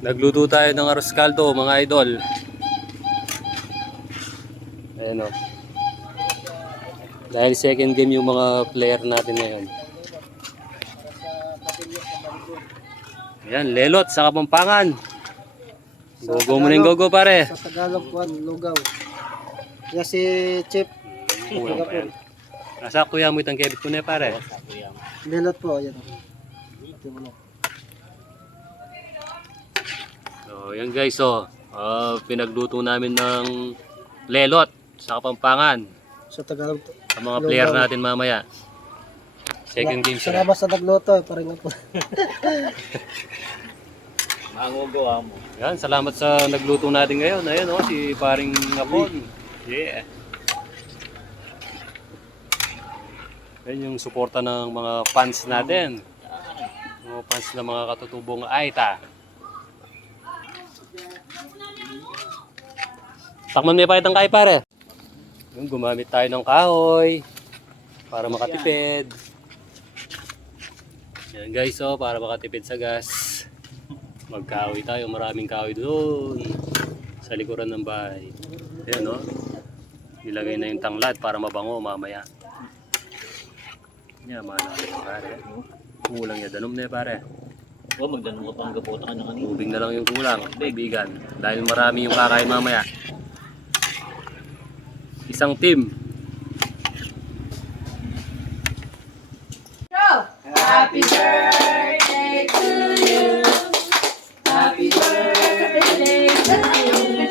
Nagluto tayo ng arroz caldo, mga idol. Ayan o. Dahil second game yung mga player natin ngayon. Ayan, Lelot sa Kapampangan. Gogo mo ng gogo, pare. Sa Tagalog, lugaw. Kaya si Chip. Kulang pa yan. Nasa kuya mo itang kebit ko na, pare. Lelot po, yan. So, yan guys, pinagluto namin ng Lelot sa Kapampangan. Sa Tagalog, Ang mga player natin mamaya. Second game sa sila. labas na nagluto, parang nga po. Mangugawa mo. Yan, salamat sa nagluto natin ngayon. Ayan si paring Ngapon. Yeah. Yan yung suporta ng mga fans natin. Mga fans ng mga katutubong Aita. Takman may pakitang kay pare. Yung gumamit tayo ng kahoy para makatipid. Yan guys, para makatipid sa gas. Magkahoy tayo, maraming kahoy doon sa likuran ng bahay. Ayan nilagay na yung tanglad para mabango mamaya. Yaman natin pare. Kulang niya, danom na pare. Magdanong ka pang gapota ka na kanina. Tubig na lang yung kulang, kaibigan. Dahil marami yung kakain mamaya. Isang team. Happy birthday to you. Happy birthday to you.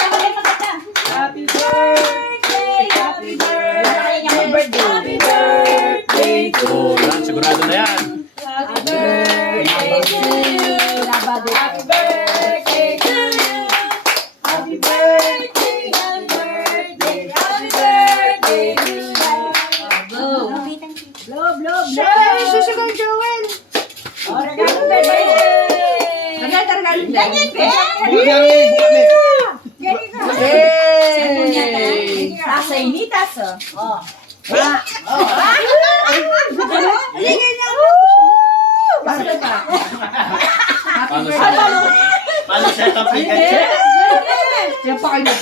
Happy birthday, happy birthday, happy birthday to you. Sigurado na yan. Happy birthday to you. Happy birthday to you. Happy birthday, happy birthday, happy birthday to you. Blow. Blow, blow, blow. Susugan, Joel. Oh, regalo, bebe. Regalo. Ganyan, be. Ganyan ka. Sa initas, oh. Aligay na. Basta ka. Paano set up yung gadget? Yan pa kayo na.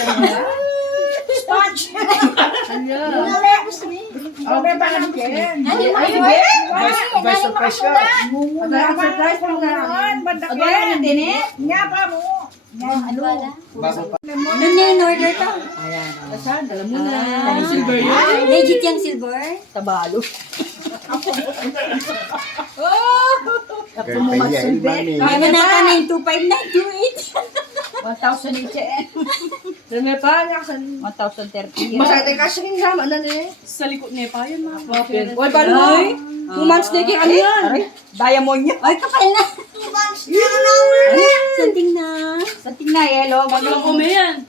Sponge. Okay, pa lang yan. By surprise ka. Surprise pa lang. Again, dinit. Nga pa mo. Bago pa. Ano na yung order to? Ayan. Dala mo na. Silver Ah, legit yung silver? Tabalo. Girlfriend yan, mami. Ay, manata na yung 25928. 1,000 each eh. Dami pa, 1,030. Masaya ka siya kinama na ni. Sa likod niya pa yun, mga kapatid. Uy, balo mo. 2 months na ano yan? Diamond niya. Ay, kapal na. 2 months na. Santing na. Sa tingna, yellow. Wag lang yan.